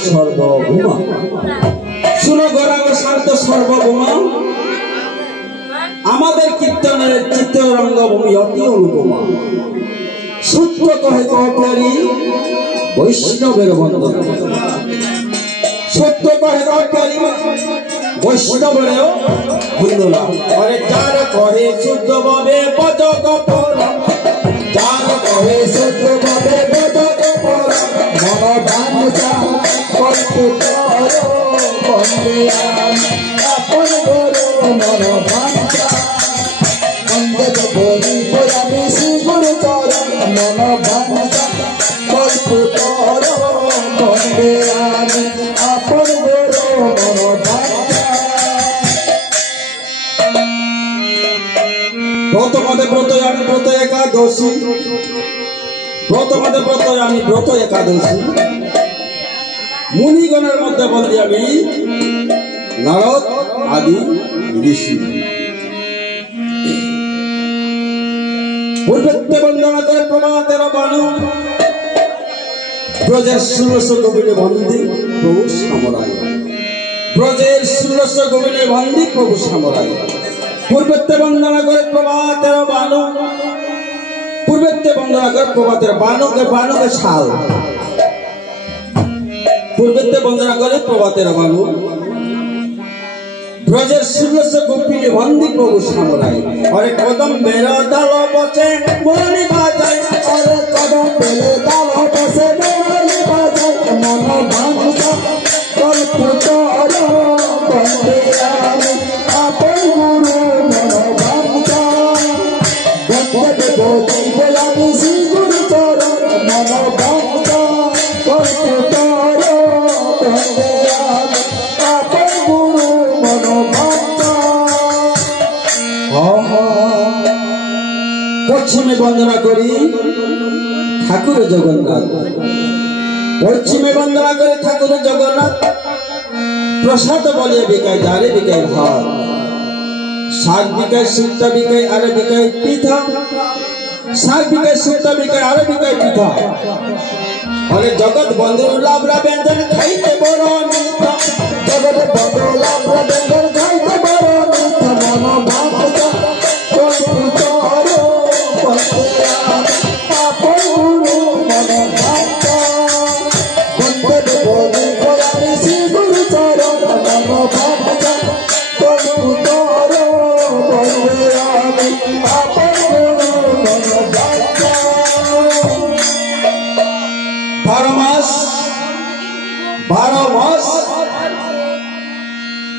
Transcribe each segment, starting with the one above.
सर्वभौमा शुनो गौरांग शांत सर्वभौमा आमादेर कीर्तनेर चित्ररंगभूमि अति अनुपमा सूत्र कहे कौटरी वैष्णवेर बंधन सत्य कहे कौटरी वैष्णवेर बंधन अरे जार कहे शुद्ध भावे पद कपर जार कहे शुद्ध भावे पद कपर मन भांसा व्रत एकादशी व्रत मध्य व्रत व्रत एकादशी मुनिगणेर मध्य बंदी नारद आदि ऋषि पूर्वत्य वंदना करे प्रभातेर बाणु ब्रजेर षोलश गोविने बंदी प्रभु सामराय ब्रजेर षोलश गोविने बंदी प्रभु सामराय पूर्वत्य वंदना करे प्रभातेर बाणु पूर्वत्य वंदना करे प्रभातेर बाणु के छाल पूर्वत्य वंदना करे प्रभातेर बाणु ब्रजेर षोलश गोपिनी बंदी प्रभु सामराय अरे कदम मेरा दाल बचे मोरनी बाजाय अरे कदम मेरे दाल बचे मोरनी बाजाय मन भांसा कल्पता बंदे अपन गुरु मन পশ্চিমে বন্দনা করি ঠাকুর জগন্নাথ, পশ্চিমে বন্দনা করি ঠাকুর জগন্নাথ। প্রসাদ বলিয়া বিকায় যারে বিকায় ভাত, শাক বিকায় শুক্তা বিকায় আরে বিকায় পিঠা, শাক বিকায় শুক্তা বিকায় আরে বিকায় পিঠা। অনেক জগৎ বন্ধুর লাভরা ব্যঞ্জন খাইতে বড় মিঠা, জগৎ বন্ধুর লাভরা ব্যঞ্জন খাইতে বড় মিঠা। মন ভাবতা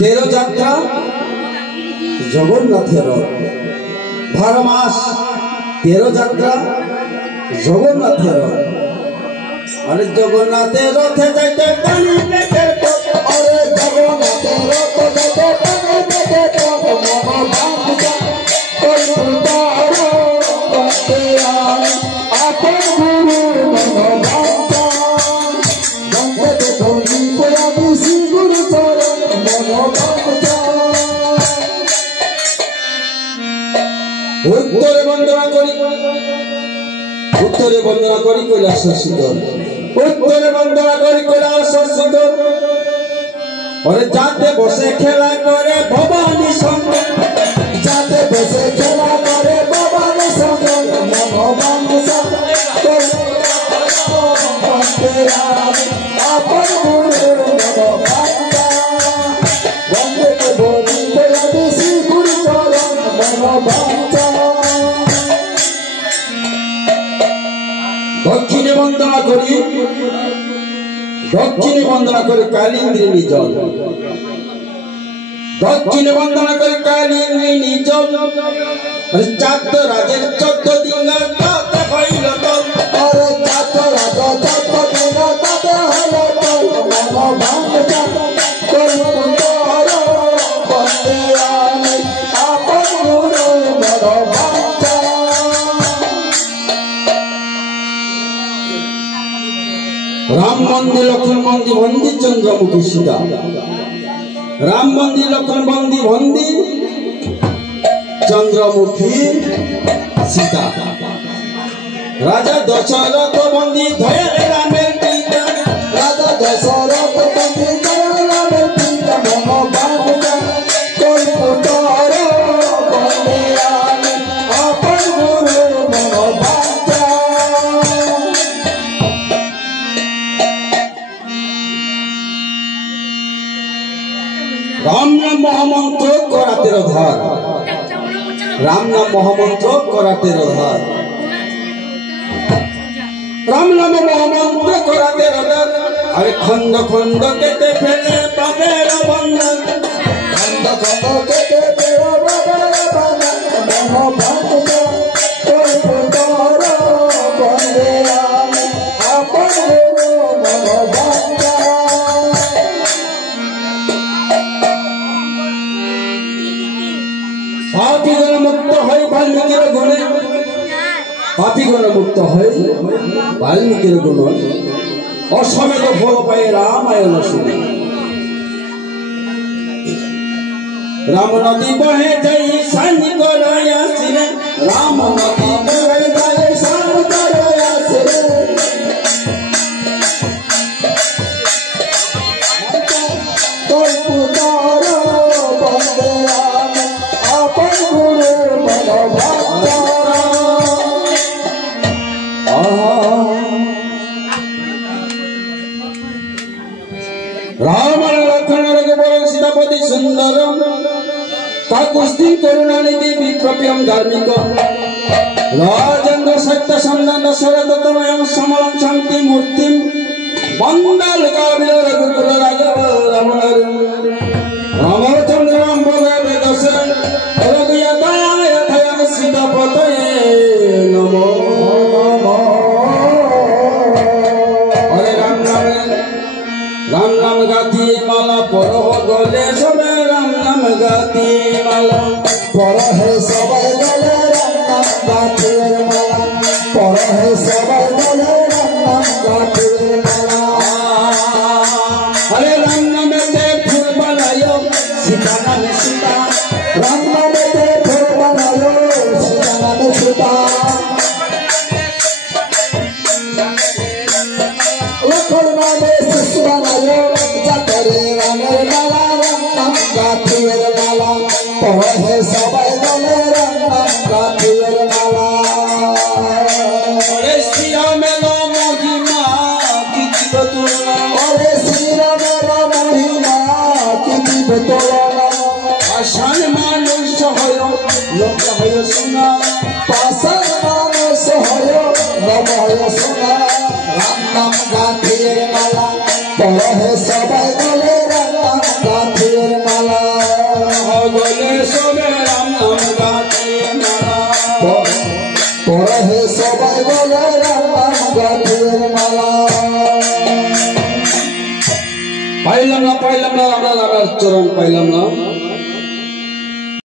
তেরো যাত্রা জগন্নাথের, 12 মাস 13 যাত্রা জগন্নাথের। আরে জগন্নাথের রথে যাইতে পানি পেটের পথ, আরে জগন্নাথের রথে যাইতে পানি পেটের পথ। মন ভাবতা তোর পুতারো বন্দে আমি আপন গুরু। মন ভাবতা বন্দে ধনি পয়া বিশি গুরু চরণ। মন ভাবতা উত্তরে বন্দনা করি, উত্তরে বন্দনা করি কৈলাস শিখর, উত্তরে বন্দনা করি কৈলাস শিখর। ওরে যাতে বসে খেলা করে ভবানী সঙ্গে, যাতে বসে খেলা করে ভবানী সঙ্গে। মন আপন গুরু মন ভাবতা বন্দে বলি বলা বেশি গুরু চরণ। মন ভাবতা দক্ষিণে বন্দনা করি, দক্ষিণে বন্দনা করি কালিন্দ্রিণী জল, দক্ষিণে বন্দনা করি কালিন্দ্রিণী জল। চাঁদ রাজের 14 দিন তাতে হইল তল, আরে চাঁদ রাজা 14 দিন তাতে হইল তল। মন ভাবতা তোর পুতার বন্দে আমি আপন গুরু। মন ভাবতা রাম মন্দির লক্ষ্মণ বন্দি বন্দি চন্দ্রমুখী সীতা, রাম মন্দির লক্ষ্মণ বন্দি বন্দি চন্দ্রমুখী সীতা। রাজা দশরথ বন্দি ধরে রামের পিতা, রাজা দশরথ বন্দি ধরে রামের পিতা। মন ভাবতা তোর পুতার বন্দে আমি আপন গুরু। মন ভাবতা রাম নাম মহামন্ত্র করা 13 ধার, রাম নাম মহামন্ত্র করা 13 ধার, রাম নাম মহামন্ত্র করা 13 ধার। আরে খন্ড খন্ড কেটে ফেলে পাপের বন্ধন, খন্ড খন্ড কেটে ফেলে পাপের বন্ধন। মন ভাবতা তোর পুতার বন্দে আমি আপন গুরু। মন ভাবতা পাপীগণ মুক্ত হয়ে বাল্মীকির গুণে, পাপীগণ মুক্ত হয়ে বাল্মীকির গুণ। অসমেত ফল পায় রামায়ণ শুনে, রাম নদী বহে যাই সান করে আসিরে, রাম নদী বহে যাই সান করে আসিরে। তোর পুতার বন্দে আমি আপন গুরু। মন ভাবতা রাম লক্ষ্মণ রঘুবর সীতাপতি সুন্দর, কাকুস্তি করুণানিধি বিপ্রপ্যম ধার্মিক। রাজেন্দ্র সত্য সন্ধান দশরথ তনয়ং সমলং শান্তি মূর্তি। বন্দাল কাবিল রঘুকুল রাঘব রমণর, রামচন্দ্র রাম ভগবে দশরথ রঘুয়তায় যথায়ং সীতাপতয়ে নমো নমঃ। হরে রাম নামে রাম নাম গাতি মালা পর গলে সবে, রাম নাম গাতি মালা পর হে সবাই গলে सुता लखन नामे शिशुआ नायो जातरे रामेर माला राम नाम गाथिएर माला पहे सबाई गले राम नाम गाथिएर माला ओरे श्री रामेर महिमा की जीव तुलना ओरे श्री रामेर महिमा की जीव तुलना आसान मानुष हय लोक हय सुना पाषाण मानुष हय लोक हय सुना राम नाम गाथिएर माला पहे सबाई गले राम नाम गाथिएर माला गले सबे राम नाम गाथिएर माला पहे सबाई गले राम नाम गाथिएर माला पाइलाम ना আমরা রামের চরণ পাইলাম না